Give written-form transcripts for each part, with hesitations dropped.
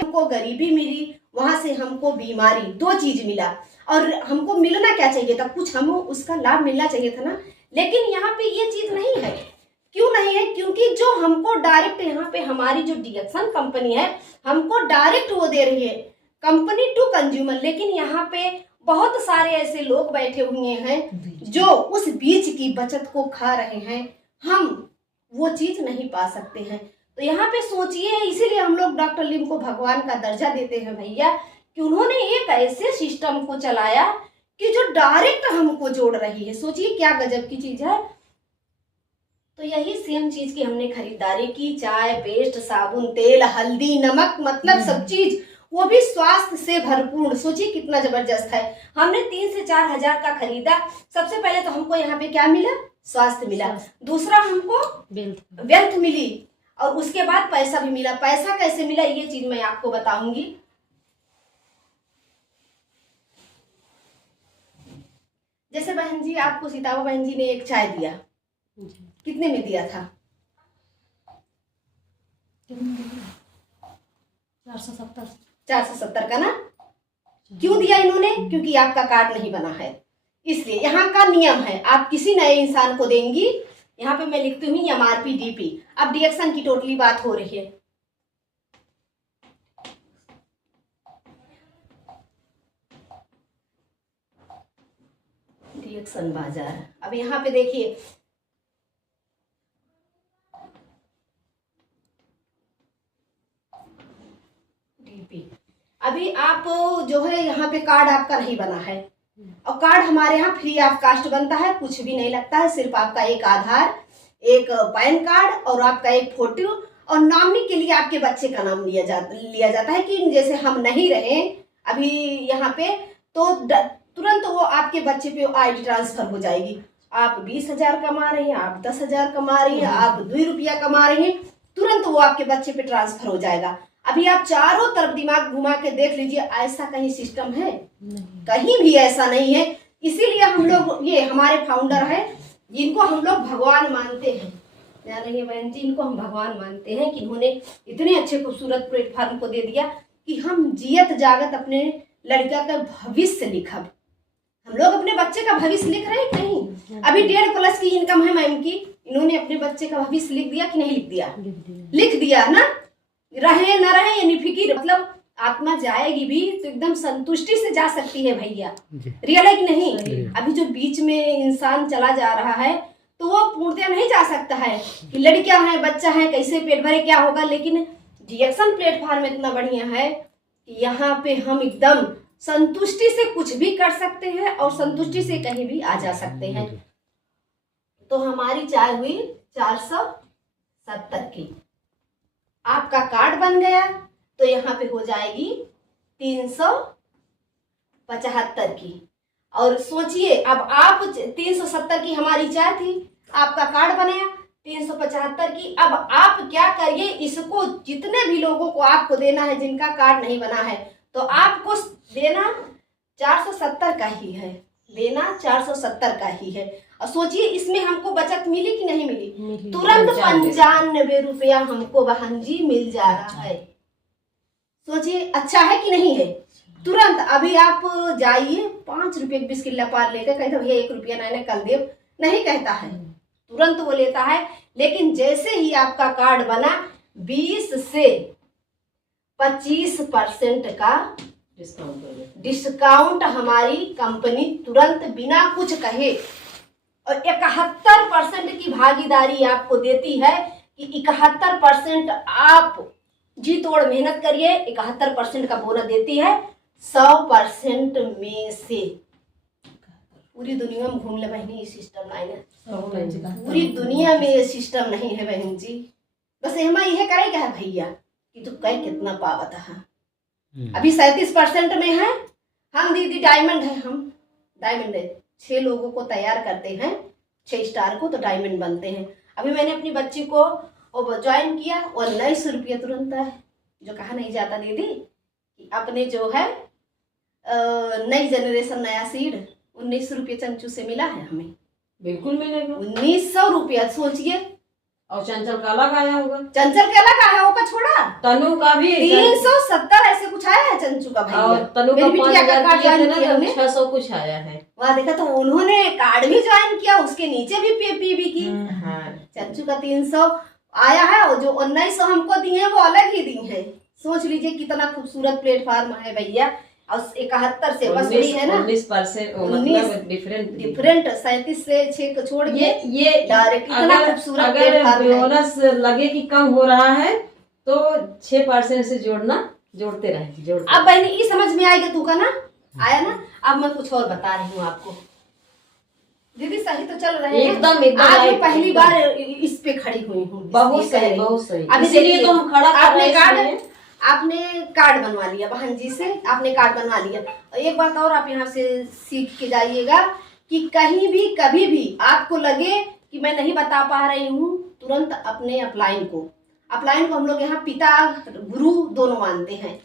पे हमको गरीबी मिली, वहां से हमको बीमारी, दो चीज मिला। और हमको मिलना क्या चाहिए था, कुछ हमें उसका लाभ मिलना चाहिए था ना। लेकिन यहाँ पे ये चीज नहीं है। क्यों नहीं है? क्योंकि जो हमको डायरेक्ट यहाँ पे हमारी जो डीएक्सन कंपनी है हमको डायरेक्ट वो दे रही है, कंपनी टू कंज्यूमर। लेकिन यहाँ पे बहुत सारे ऐसे लोग बैठे हुए हैं जो उस बीज की बचत को खा रहे हैं, हम वो चीज नहीं पा सकते हैं। तो यहाँ पे सोचिए, इसीलिए हम लोग डॉक्टर लिम को भगवान का दर्जा देते हैं भैया, कि उन्होंने एक ऐसे सिस्टम को चलाया कि जो डायरेक्ट हमको जोड़ रही है। सोचिए क्या गजब की चीज है। तो यही सेम चीज की हमने खरीदारी की, चाय, पेस्ट, साबुन, तेल, हल्दी, नमक, मतलब सब चीज, वो भी स्वास्थ्य से भरपूर। सोचिए कितना जबरदस्त है। हमने 3 से 4 हजार का खरीदा। सबसे पहले तो हमको यहाँ पे क्या मिला? स्वास्थ्य मिला। दूसरा हमको वेल्थ मिली, और उसके बाद पैसा भी मिला। पैसा कैसे मिला ये चीज मैं आपको बताऊंगी। जैसे बहन जी, आपको सीतावा बहन जी ने एक चाय दिया, कितने में दिया था? 470 का ना। क्यों दिया इन्होंने? क्योंकि आपका कार्ड नहीं बना है, इसलिए। यहाँ का नियम है, आप किसी नए इंसान को देंगी, यहाँ पे मैं लिखती हूँ एमआरपी डीपी। अब डीएक्सन की टोटली बात हो रही है। डीएक्सन बाजार, अब यहाँ पे देखिए, अभी आप जो है यहाँ पे कार्ड आपका नहीं बना है, और कार्ड हमारे यहाँ फ्री ऑफ कास्ट बनता है, कुछ भी नहीं लगता है। सिर्फ आपका एक आधार, एक पैन कार्ड और आपका एक फोटो, और नॉमिनी के लिए आपके बच्चे का नाम लिया जाता है। कि जैसे हम नहीं रहे अभी यहाँ पे, तो तुरंत वो आपके बच्चे पे आईडी ट्रांसफर हो जाएगी। आप 20,000 कमा रही हैं, आप 10,000 कमा रही हैं, आप 2 रुपया कमा रही हैं, तुरंत वो आपके बच्चे पे ट्रांसफर हो जाएगा। अभी आप चारों तरफ दिमाग घुमा के देख लीजिए, ऐसा कहीं सिस्टम है? कहीं भी ऐसा नहीं है। इसीलिए हम लोग, ये हमारे फाउंडर है जिनको हम लोग भगवान मानते हैं, जान रही है बहन जी, इनको हम भगवान मानते हैं कि इन्होंने इतने अच्छे खूबसूरत प्लेटफॉर्म को दे दिया कि हम जियत जागत अपने लड़का का भविष्य लिखब। हम लोग अपने बच्चे का भविष्य लिख रहे हैं नहीं। अभी 1.5+ की इनकम है मैम की, इन्होंने अपने बच्चे का भविष्य लिख दिया कि नहीं लिख दिया? लिख दिया ना। रहे न रहे ये निफिकिर, मतलब आत्मा जाएगी भी तो एकदम संतुष्टि से जा सकती है भैया। रियल है कि नहीं? अभी जो बीच में इंसान चला जा रहा है तो वो पूर्णतया नहीं जा सकता है कि लड़कियां हैं, बच्चा है, कैसे पेट भरे, क्या होगा। लेकिन डीएक्सन प्लेटफॉर्म इतना बढ़िया है कि यहाँ पे हम एकदम संतुष्टि से कुछ भी कर सकते हैं और संतुष्टि से कहीं भी आ जा सकते हैं। तो हमारी चाय हुई 470 की। आपका कार्ड बन गया तो यहाँ पे हो जाएगी 375 की। और सोचिए, अब आप 370 की हमारी चाय थी, आपका कार्ड बनाया 375 की। अब आप क्या करिए, इसको जितने भी लोगों को आपको देना है जिनका कार्ड नहीं बना है, तो आपको देना 470 का ही है, देना 470 का ही है। और सोचिए इसमें हमको बचत मिली कि नहीं मिली? तुरंत 95 रुपया हमको बहन जी मिल जा रहा है। सोचिए अच्छा है कि नहीं है? तुरंत। अभी आप जाइए 5 रुपये की बिस्किट लपार लेकर, कहते भैया 1 रुपया नहीं कल दे, नहीं कहता है, तुरंत वो लेता है। लेकिन जैसे ही आपका कार्ड बना, 20 से 25% का डिस्काउंट हमारी कंपनी तुरंत बिना कुछ कहे, और 71% की भागीदारी आपको देती है कि 71% आप जी तोड़ मेहनत करिए, 71% का बोनस देती है। 100% में से पूरी दुनिया में घूम ले बहनी, ये सिस्टम नहीं है। पूरी दुनिया में ये सिस्टम नहीं है बहन जी। बस हमें यह करेगा है भैया कि तू कह कितना पावत है। अभी 37% में है। हम दीदी डायमंड है, हम डायमंड है। 6 लोगों को तैयार करते हैं, 6 स्टार को, तो डायमंड बनते हैं। अभी मैंने अपनी बच्ची को ज्वाइन किया और 19 रुपये तुरंत है। जो कहा नहीं जाता दीदी कि अपने जो है नई जनरेशन नया सीड 19 रुपये चंचू से मिला है हमें। बिल्कुल मिलेगा। 1900 रुपया सोचिए, और चंचल का अलग आया होगा। चंचल के अलग आया होगा, छोड़ा तनु का भी 370 ऐसे कुछ आया है चंचू का भैया। और तनु का मेरी बिटिया का कार्ड ज्वाइन किया हमने, 600 कुछ आया है। वहाँ देखा तो उन्होंने कार्ड भी ज्वाइन किया, उसके नीचे भी पीपीबी की। हाँ। चंचू का 300 आया है और जो 1900 हमको दिए हैं वो अलग ही दी है। सोच लीजिए कितना खूबसूरत प्लेटफॉर्म है भैया। और 71 से वसूली है ना, 19% मतलब डिफरेंट 37 से 6 को छोड़ के ये डायरेक्ट इतना खूबसूरत अगर प्लेटफॉर्म है। बोनस लगे कि कम हो रहा है तो 6% से जोड़ते रहे। अब बहनी ये समझ में आएगा तू का ना, आया ना। अब मैं कुछ और बता रही हूँ आपको। दीदी सही तो चल रहे हैं एकदम आज मैं पहली बार इस पे खड़ी हुई हूँ। बहुत सही, बहुत सही। अभी इसीलिए तो हम खड़ा कर रहे हैं। आपने कार्ड बनवा लिया बहन जी से, आपने कार्ड बनवा लिया। एक बात और आप यहाँ से सीख के जाइएगा कि कहीं भी कभी भी आपको लगे कि मैं नहीं बता पा रही हूँ, तुरंत अपने अपलाइन को हम लोग यहाँ पिता गुरु दोनों मानते हैं।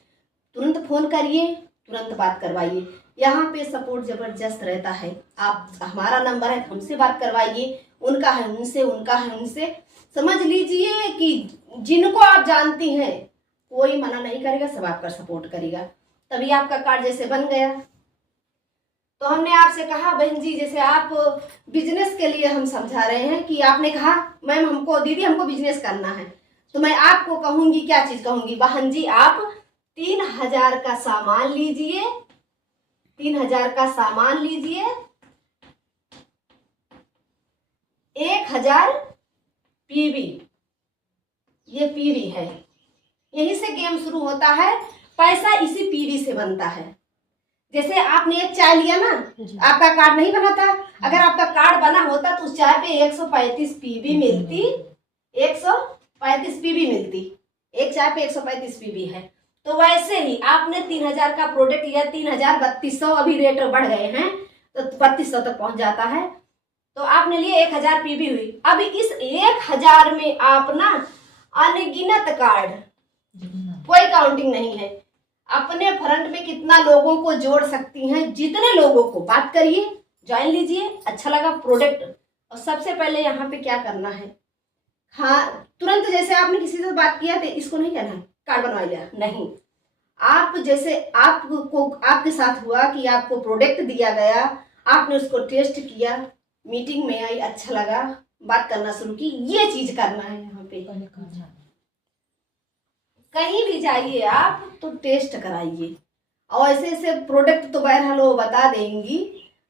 तुरंत फोन करिए, तुरंत बात करवाइए। यहाँ पे सपोर्ट जबरदस्त रहता है। आप हमारा नंबर है, हमसे बात करवाइए, उनका है उनसे, उनका है उनसे। समझ लीजिए कि जिनको आप जानती हैं कोई मना नहीं करेगा, सब आपका सपोर्ट करेगा। तभी आपका कार्ड जैसे बन गया। तो हमने आपसे कहा बहन जी, जैसे आप बिजनेस के लिए हम समझा रहे हैं कि आपने कहा मैम हमको दीदी हमको बिजनेस करना है, तो मैं आपको कहूंगी क्या चीज कहूंगी, बहन जी आप 3000 का सामान लीजिए, 3000 का सामान लीजिए, 1000 पीवी, ये पीवी है, यहीं से गेम शुरू होता है। पैसा इसी पीवी से बनता है। जैसे आपने एक चाय लिया ना, आपका कार्ड नहीं बना था, अगर आपका कार्ड बना होता तो उस चाय पे 135 पीवी मिलती, 135 पीवी मिलती। एक चाय पे 135 पीवी है। तो वैसे ही आपने 3000 का प्रोडक्ट लिया, 3000 3200 अभी रेट बढ़ गए हैं तो 3200 तक पहुंच जाता है। तो आपने लिए 1000 पीवी हुई। अब इस 1000 में आप ना अनगिनत कार्ड, कोई काउंटिंग नहीं है, अपने फ्रंट में कितना लोगों को जोड़ सकती हैं, जितने लोगों को बात करिए, ज्वाइन लीजिए। अच्छा लगा प्रोडक्ट। और सबसे पहले यहाँ पे क्या करना है, हाँ तुरंत जैसे आपने किसी से बात किया तो इसको नहीं कहना है कार्ड बनवा लिया, नहीं। आप जैसे आपको आपके साथ हुआ कि आपको प्रोडक्ट दिया गया, आपने उसको टेस्ट किया, मीटिंग में आई, अच्छा लगा, बात करना शुरू की, ये चीज करना है। यहाँ पे कहीं भी जाइए आप तो टेस्ट कराइए। और ऐसे ऐसे प्रोडक्ट तो बहरहाल वो बता देंगी,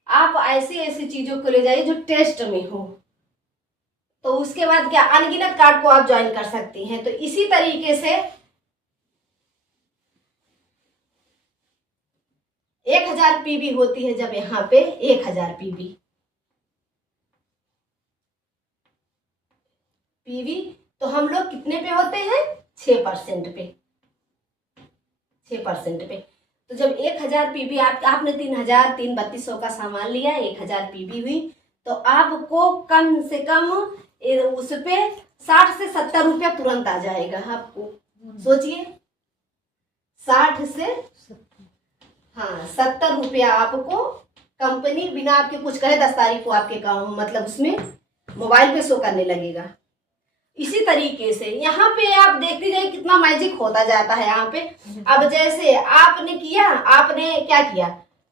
आप ऐसी ऐसी चीजों को ले जाइए जो टेस्ट में हो। तो उसके बाद क्या अनगिनत कार्ड को आप ज्वाइन कर सकती हैं। तो इसी तरीके से 1000 पीवी होती है जब यहाँ पे 1000 पीवी तो हम लोग कितने पे होते हैं, 6% पे, 6% पे। तो जब 1000 पीवी आपने 3200 का सामान लिया, 1000 पीवी हुई, तो आपको कम से कम उस पे 60 से 70 रुपया तुरंत आ जाएगा। आपको सोचिए 60 से 70 रुपया आपको कंपनी बिना आपके कुछ कहे 10 तारीख को आपके काम मतलब उसमें मोबाइल पे शो करने लगेगा। इसी तरीके से यहाँ पे आप देखते जाइए कितना मैजिक होता जाता है यहाँ पे। अब जैसे आपने किया, आपने क्या किया,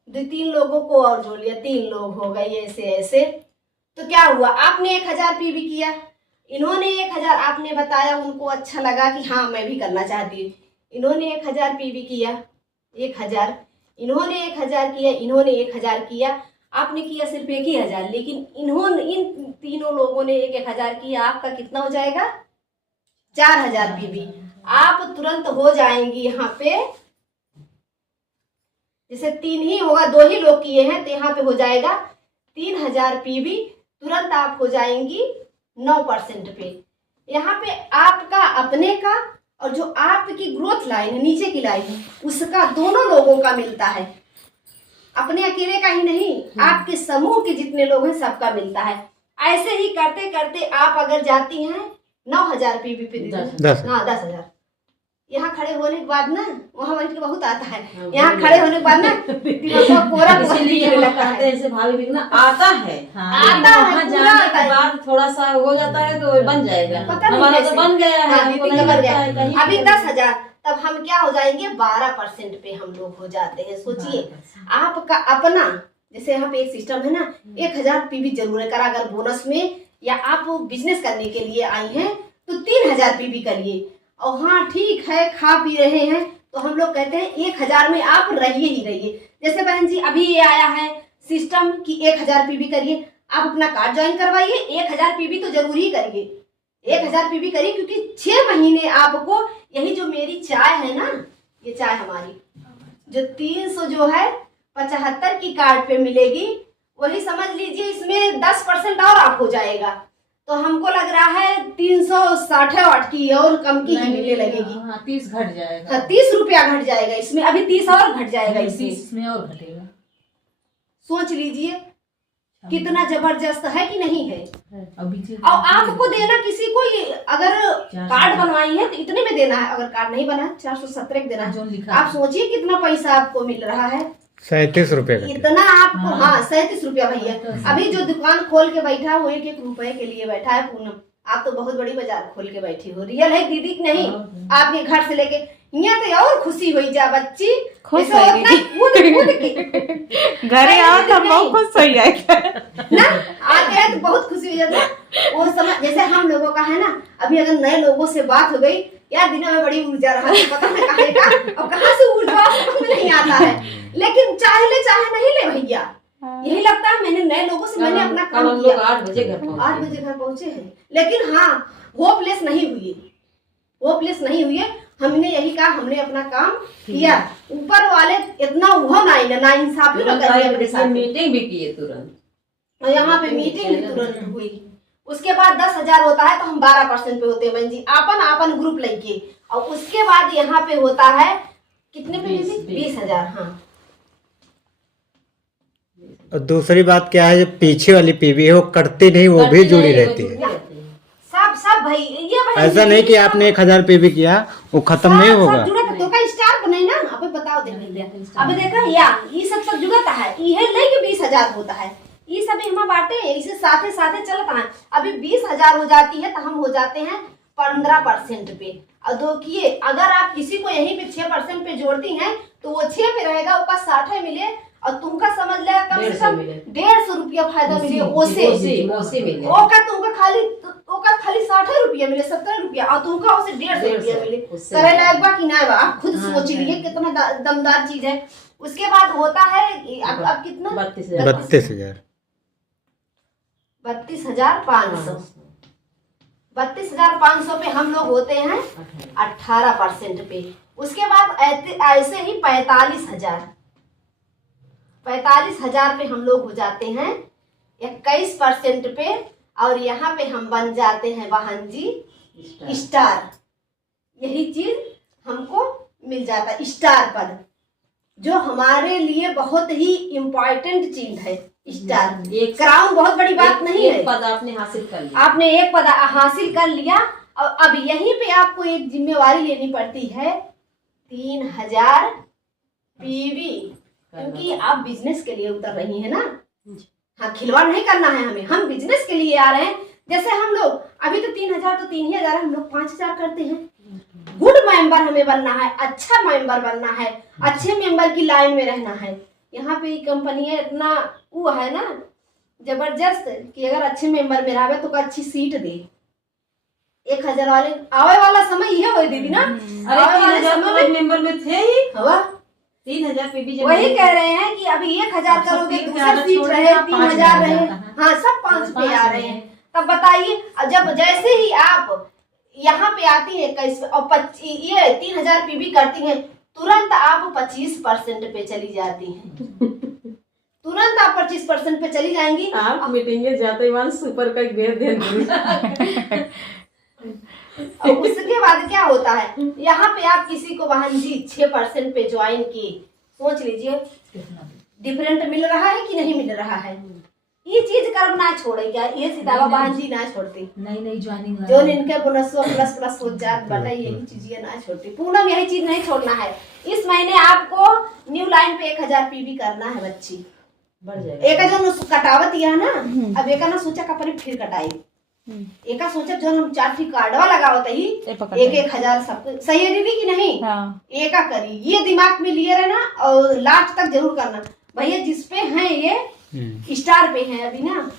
2-3 लोगों को और जोड़ लिया, 3 लोग हो गए ऐसे ऐसे। तो क्या हुआ, आपने 1000 पीवी किया, इन्होंने 1000 आपने बताया, उनको अच्छा लगा कि हाँ मैं भी करना चाहती हूँ। इन्होंने 1000 पीवी किया, 1000, इन्होंने 1000 किया, इन्होंने 1000 किया, आपने किया सिर्फ 1000, लेकिन इन्होंने इन तीनों लोगों ने 1000 किया। आपका कितना हो जाएगा, 4000 पीवी। आप तुरंत हो जाएंगी यहाँ पे, जैसे 3 ही होगा, 2 ही लोग किए हैं तो यहाँ पे हो जाएगा 3000 पीवी। तुरंत आप हो जाएंगी 9% पे। यहाँ पे आपका अपने का और जो आपकी ग्रोथ लाइन है, नीचे की लाइन है, उसका दोनों लोगों का मिलता है। अपने अकेले का ही नहीं, आपके समूह के जितने लोग हैं सबका मिलता है। ऐसे ही करते करते आप अगर जाती हैं 9000 पीवी पे, 10,000 यहाँ खड़े होने के बाद ना वहाँ बैठ के बहुत आता है, यहाँ खड़े होने के बाद ना दिमाग का कोरा बहुत इसीलिए दिखने हम लगता कहते है। हैं ऐसे भाभी बिकना आता है। आता है, वहाँ पूरा जाने आता के है। बाद थोड़ा सा हो जाता है तो बन जाएगा। पता नहीं हमारा तो कैसे। बन गया है, हाँ, हमको दीदी नहीं का बन लगता गया। है कहीं अभी पे। 10,000, तब हम क्या हो जाएंगे 12% पे हम लोग हो जाते हैं। सोचिए आपका अपना, जैसे यहाँ पे एक सिस्टम है ना, 1,000 पीवी जरूर है करा, अगर बोनस में या आप बिजनेस करने के लिए आई हैं तो 3,000 पीवी करिए। और हाँ ठीक है, खा पी रहे हैं तो हम लोग कहते हैं 1,000 में आप रहिए ही रहिए। जैसे बहन जी अभी ये आया है सिस्टम कि 1,000 पीवी करिए, आप अपना कार्ड ज्वाइन करवाइए, 1,000 पीवी तो जरूर ही करिए, 1,000 पीवी करिए, क्योंकि 6 महीने आपको यही जो मेरी चाय है ना, ये चाय हमारी जो 300 जो है 75 की कार्ड पे मिलेगी, वही समझ लीजिए इसमें 10% और आप हो जाएगा, तो हमको लग रहा है 360 वाट की और कम की ही मिलने लगेगी। 30 घट जाएगा। हाँ, 30 रुपया घट जाएगा इसमें, अभी 30 और घट जाएगा इसमें। इसमें और घटेगा। सोच लीजिए कितना जबरदस्त है कि नहीं है। अभी और आपको देना किसी को, ये अगर कार्ड बनवाई है तो इतने में देना है, अगर कार्ड नहीं बना 417 देना है। जो लिखा आप सोचिए कितना पैसा आपको मिल रहा है, 37 रुपए का। इतना आपको। हाँ 37 रुपया भैया। अभी जो दुकान खोल के बैठा है वो 1-1 रुपए के लिए बैठा है। पूनम आप तो बहुत बड़ी बाजार खोल के बैठी हो, रियल है दीदी की नहीं? आपके घर से लेके यहाँ तो और खुशी हुई जा बच्ची, खुश ऐसा है होता है कूद कूद के घरे आओ तो बहुत खुश हो जाएगा ना, आते हैं तो बहुत खुशी हो जाता है वो समय। जैसे हम लोगों का है ना, अभी अगर नए लोगों से बात हो गई यार, दिनों में बड़ी ऊर्जा रहा है, पता है कहाँ का और कहाँ से ऊर्जा समझ में नहीं आता है, लेकिन चाहे ले चाहे नहीं ले भैया, यही लगता है मैंने नए लोगों से मैंने अपना कल काम हम किया। लोग 8 बजे घर पहुंचे। 8 बजे घर पहुंचे हैं, लेकिन हाँ होपलेस नहीं हुई, होपलेस नहीं हुई। हमने यही कहा, हमने अपना काम किया। ऊपर वाले इतना वो ना इंसाफी न करिए अपने साथ। मीटिंग भी किए तुरंत, और यहाँ पे मीटिंग भी तुरंत हुई। उसके बाद 10,000 होता है तो हम 12% पे होते हैं बहन जी, आपन ग्रुप लेके। और उसके बाद यहाँ पे होता है कितने पे? 20,000। हाँ, और दूसरी बात क्या है, जो पीछे वाली पीवी है वो कटती नहीं, वो भी जुड़ी रहती है। सब भाई ये भाई ऐसा नहीं कि आपने 1,000 पीवी किया वो खत्म नहीं होगा। सब जुड़ा तो का स्टार को नहीं ना, अबे बताओ अबे देखा या ये सब जुड़ता है, ये लेके 20,000 होता है, ये सब हम बांटे, इसे साथे साथे चलता है। अभी 20,000 हो जाती है तो हम हो जाते हैं 15% पे। और देखिए अगर आप किसी को यहीं पे 6% पे जोड़ती हैं तो वो 6 पे रहेगा, ऊपर 60 मिले और तुमका समझ ले कम से कम 150 रुपया फायदा मिले ओसे मिले। ओका तुमका खाली 60 रुपया मिले, 70 रुपया, और तुमका उसे 150 रुपया मिले। करे लायक बा कि ना बा, आप खुद सोच लीजिए कितना दमदार चीज है। उसके बाद होता है अब कितना? 32,000। 32,500। 32,500 पे हम लोग होते हैं 18% पे। उसके बाद ऐसे ही 45,000 पे हम लोग हो जाते हैं 21% पे। और यहाँ पे हम बन जाते हैं बहन जी स्टार। यही चीज हमको मिल जाता है, स्टार पद, जो हमारे लिए बहुत ही इम्पोर्टेंट चीज है। स्टार एक क्राउन बहुत बड़ी बात नहीं है, पद आपने हासिल कर लिया, आपने एक पद हासिल कर लिया। और अब यहीं पे आपको एक जिम्मेवारी लेनी पड़ती है, 3,000 पीवी, क्योंकि आप बिजनेस के लिए उतर रही है ना। हाँ, खिलवाड़ नहीं करना है हमें, हम बिजनेस के लिए आ रहे हैं। जैसे हम लोग अभी तो 3,000 तो 3,000 हम लोग 5,000 करते हैं। गुड मेंबर हमें बनना है, अच्छा मेंबर बनना है, अच्छे मेंबर की लाइन में रहना है। यहाँ पे कंपनी है इतना वो है ना जबरदस्त कि अगर अच्छे मेंबर में रहे तो अच्छी सीट दे। 1,000 वाले आवे वाला समय ये हो दीदी ना, आवे वाले समय में मेंबर में थे ही हवा 3,000 पीवी। वही कह रहे हैं कि अभी 1,000 करोगे, दूसरा सीट रहे 3,000 रहे, हाँ सब 5 पे आ रहे हैं। तब बताइए, जब जैसे ही आप यहाँ पे आती है 21 और ये 3,000 पीवी करती हैं, तुरंत आप 25% पे चली जाती हैं। तुरंत आप 25% पे चली जाएंगी। आप मीटिंग में जाते ही सुपर का घेर दे। और उसके बाद क्या होता है, यहाँ पे आप किसी को बहन जी 6% पे ज्वाइन की, सोच लीजिए डिफरेंट मिल रहा है कि नहीं मिल रहा है। ये चीज कर्म ना छोड़े क्या, ये सीतावा बहन जी ना छोड़ती, नई ज्वाइनिंग जो इनके बोनस प्लस प्लस हो जात बटा, यही चीज ये ना छोड़ती। पूनम यही चीज नहीं छोड़ना है। इस महीने आपको न्यू लाइन पे 1000 पीवी करना है बच्ची, बढ़ जाएगा। एक जो कटावत या ना, अब एक ना सोचा कपड़े फिर कटाई, एक सोचा जो हम 4 कार्डवा लगावत ही 1,000 सब सही है दीदी की नहीं, एका करी ये दिमाग में लिए रहना और लास्ट तक जरूर करना भैया। जिसपे हैं ये स्टार पे हैं अभी ना,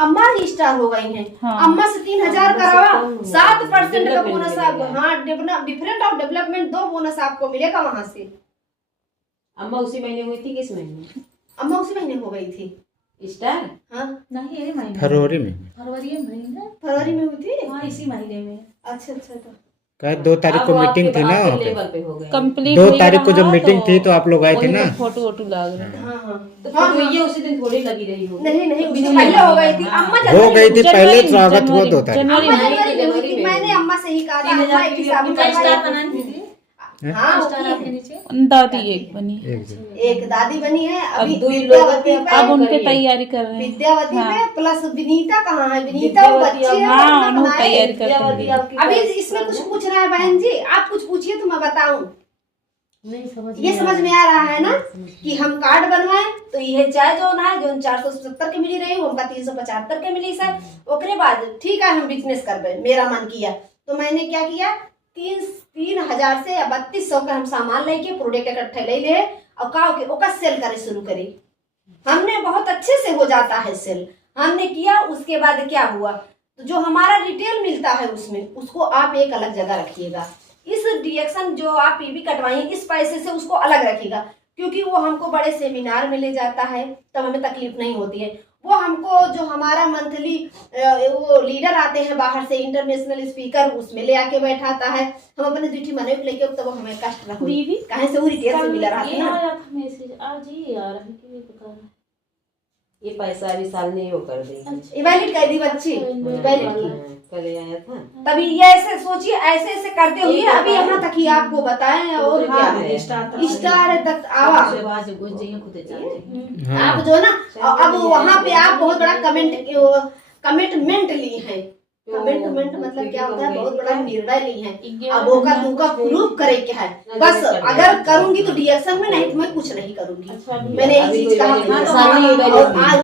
अम्मा ही स्टार हो गई हैं। अम्मा से 3,000 करावा, 7% का बोनस आप, हाँ डिफरेंट ऑफ डेवलपमेंट 2 बोनस आपको मिलेगा वहां से। अम्मा उसी महीने हुई थी, किस महीने? अम्मा उसी महीने हो गई थी स्टार। हाँ नहीं ये महीने फरवरी में फरवरी में हुई थी। हाँ इसी महीने में। अच्छा तो क्या 2 तारीख को मीटिंग थी ना वहाँ पे, लेवल पे हो गए। कंप्लीट 2 तारीख को जब मीटिंग थी तो आप लोग आए थे ना। फोटो वोटो लग रहे हाँ तो फोटो ये उसी दिन थोड़ी लगी रही होगी। नहीं उससे पहले हो गई थी। अम्मा हो गई थी पहले, स्वागत हुआ 2 तारीख। जनवरी अम्मा में। जनवरी में हुई थी। मैंने अम्मा से ही कहा था अम्मा एक हिसाब उनका स्टार का बनानी थी, हाँ स्टार आपके नीचे। दादी एक बनी, एक दादी बनी है अभी अब 2 विद्यावती पे, अब उनके तैयारी कर रहे हैं। विद्यावती पे प्लस विनीता कहाँ है? विनीता वो बच्ची है, हाँ, वो उन्होंने बनाए। तैयारी करते हैं। अभी इसमें कुछ पूछना है बहन जी, आप कुछ पूछिए तो मैं बताऊं। नहीं समझ ये समझ में आ रहा है ना कि हम कार्ड बनवाए तो ये चाहे जो ना है जो 470 के मिली रही वो हमका 375 के मिली सर। ओकरे बाद ठीक है हम बिजनेस करबे, मेरा मन किया तो मैंने क्या किया 3,000 से या 3,200 का हम सामान लेके प्रोडक्ट इकट्ठे ले ले और का ओका सेल करे शुरू करी। हमने बहुत अच्छे से हो जाता है सेल, हमने किया। उसके बाद क्या हुआ तो जो हमारा रिटेल मिलता है उसमें उसको आप एक अलग जगह रखिएगा। इस डिएक्शन जो आप पीवी कटवाएं इस पैसे से उसको अलग रखिएगा, क्योंकि वो हमको बड़े सेमिनार में ले जाता है तब हमें तकलीफ नहीं होती है। वो हमको जो हमारा मंथली वो लीडर आते हैं बाहर से, इंटरनेशनल स्पीकर, उसमें ले आके बैठाता है। हम अपने ड्यूटी मने लेके तब वो हमें कष्ट ना हो, कहीं से वो रिटेल से मिला रहा है ना। आया था मैसेज आज ही आ रहा है कि ये बता रहा है। ये पैसा अभी साल नहीं वो कर देगी। वैलिड कर दी बच्ची, वैलिड की कल आया था तभी ये ऐसे सोचिए, ऐसे ऐसे करते हुए अभी यहाँ तक ही आपको बताएं। और क्या स्टार तक आवा आप जो ना अब वहाँ पे आप बहुत बड़ा कमिटमेंट ली है। कमिटमेंट मतलब क्या होता है? बहुत बड़ा निर्णय ली है। अब वो का तू का प्रूफ करे क्या है? बस अगर करूंगी तो डिएक्शन में, नहीं तो मैं कुछ नहीं करूंगी। मैंने एक चीज कहा।